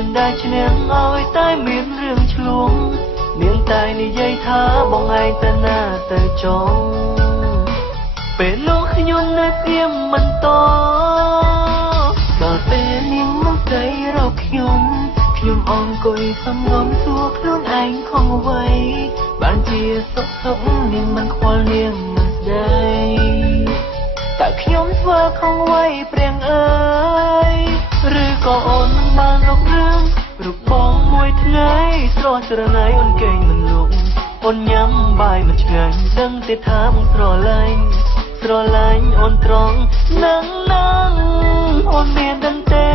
មិនដែលឈ្នះឲ្យតែមានរឿងឆ្លងនាងតែនិយាយថាបងឯងទៅណាទៅចង់ពេលនោះខ្ញុំនៅព្រាមមិនតដល់ពេលនាងមកស្ដីរកខ្ញុំអង្គុយសំងំសួរខ្លួនឯងខំអ្វីបានជាសុខនាងមិនខ្វល់នាងមិនស្ដីតែខ្ញុំធ្វើខំអ្វីព្រៀងអើយឬក៏អូនមិនបានរករឿងរូបបងមួយថ្ងៃស្រស់ស្រណៃអូនកេងមិនលក់អូនញ៉ាំបាយមិនឆ្ងាញ់ដឹងទេថាបងស្រឡាញ់អូនត្រង់នឹងអូនមានដឹងទេ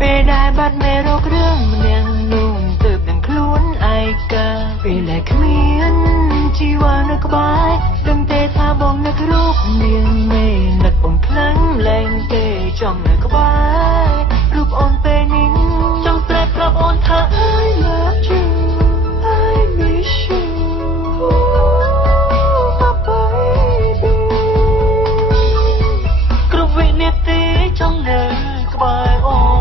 ពេលដែលបាត់មេរោគរឿងម្នាក់នោះទើបដឹងខ្លួនឯកាពេលដែលគ្មានជីវ៉ានៅក្បែរដឹងទេថាបងនឹករូបនាងមេនឹកបងខ្លាំងលែងទេចង់នៅក្បែររូបអូនពេលនេះចង់ស្រែកប្រាប់អូនថា I love you I miss you my baby គ្រប់វិនាទីចង់នៅក្បែរអូន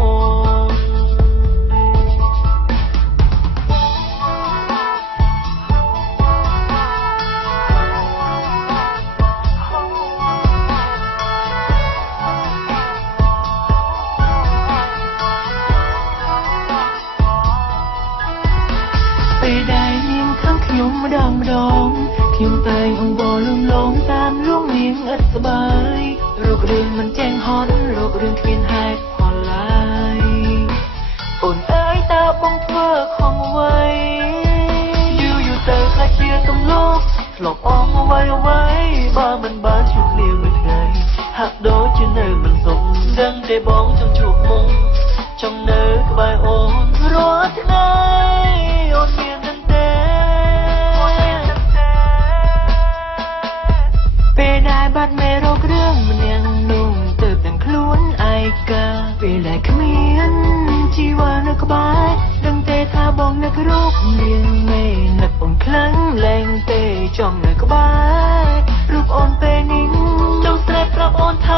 ពេលដែលនាងខាងខ្ញុំម្ដងខ្ញុំតែងអង្វរលំលងតាមលួងនាងឥតស្បើយរករឿងមិនចេះហត់រករឿងគ្មានហេតុផលឡើយអូនអើយតើបងធ្វើខំអ្វីយូរទៅខ្លាចជាទំលោកធ្លាប់អងអ្វីបើមិនបានជួបគ្នាមួយថ្ងៃហាក់ដូចជានៅមិនសុខដឹងទេបងចង់ជួបមុំចង់នៅក្បែរអូនរាល់ថ្ងៃអូនមានដឹងទេពេលដែលបាត់មេរោគរឿងម្នាក់នោះទើបដឹងខ្លួនឯកាពេលដែលគ្មានជីវ៉ានៅក្បែរដឹងទេថាបងនឹករូបនាងមេនឹកអូនខ្លាំងលែងទេចង់នៅក្បែររូបអូនពេលនេះចង់ស្រែកប្រាប់អូនថា